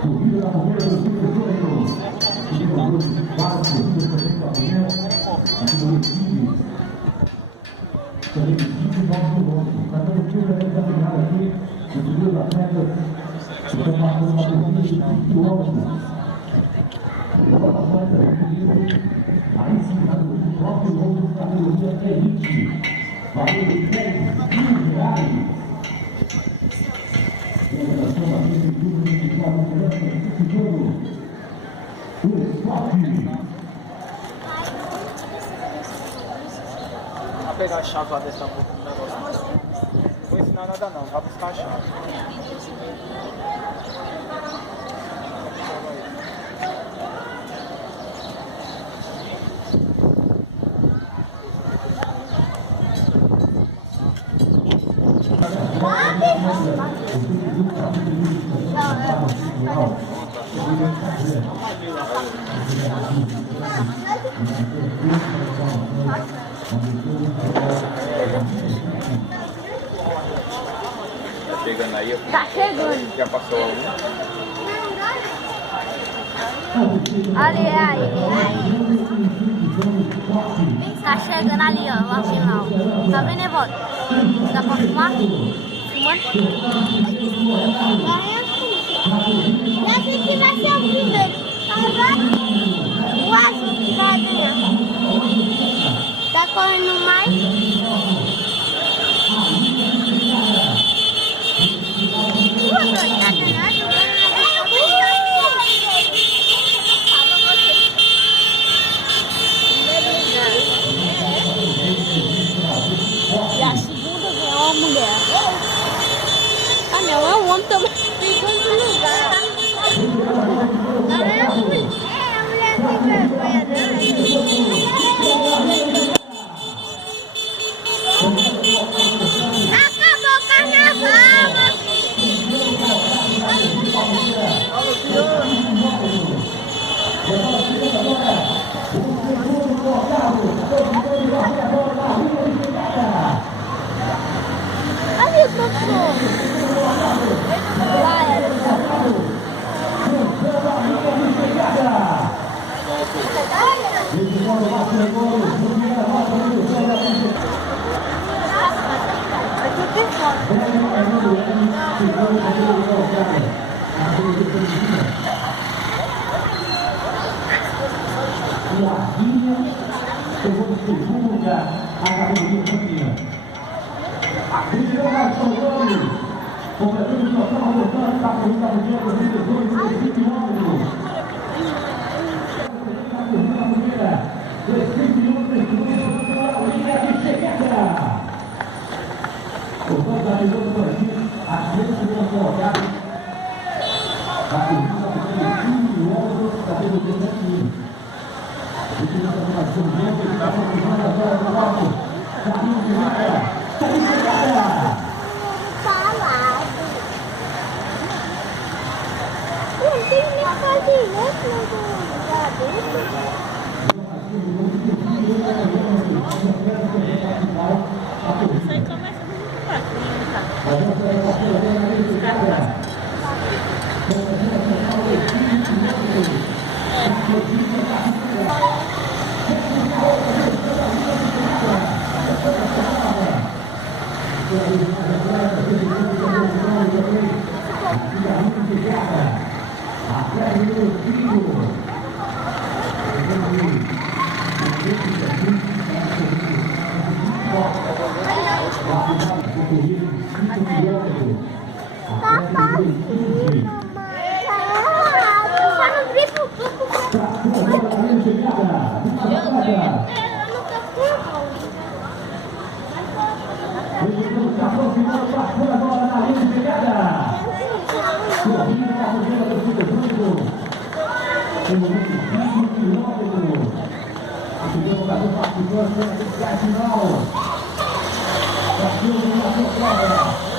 Corrida da Palmeiras do Júnior. Jogadores de base, corrida da Palmeiras. Aqui no time. Também de 29 minutos. Mas todo time vai examinar aqui. O time da Atletas. Estão marcando uma corrida de 5 km. Aí sim, o próprio nome da categoria Elite. Valor de R$10.000. Vou pegar a chave lá desse pouco do negócio. Não vou ensinar nada não, vai buscar a chave. Tá chegando aí? Tá chegando. Já passou a uma? Ali, tá chegando ali, ó, lá final. Tá vendo, Evaldo? Dá pra filmar? Filmando? E a gente vai ser o primeiro. O azul que vai ganhar. Tá correndo mais? E a segunda ganhou uma mulher. Ah, não, é um homem também. Segundo lugar. Não é a mulher. É a mulher sem vergonha, não. Acabou o carnaval, meu filho. Ali o professor. Lá era. E a Guinha pegou no segundo lugar a categoria campeã. A primeira marcação do ano, completando o total voltando da corrida mundial 2018 km. A corrida primeira, 16 km pela linha de chegada. Portanto, a melhor do Brasil, as três primeiras colocadas da corrida de 15 km da categoria campeã. O time da formação dentro, ele está procurando agora no alto. Caminho de chegada. Caminho de chegada. Falado. Não tem nem fazer isso Isso aí começa muito Tá fácil, mamãe. Só não grifa o tubo. Eu não tô com Se aproximando, passando agora na linha de chegada. Corrida da Corrida do Superbruto. Tem momento de 20 km. O segundo jogador participou da final. Brasil, na sua prova.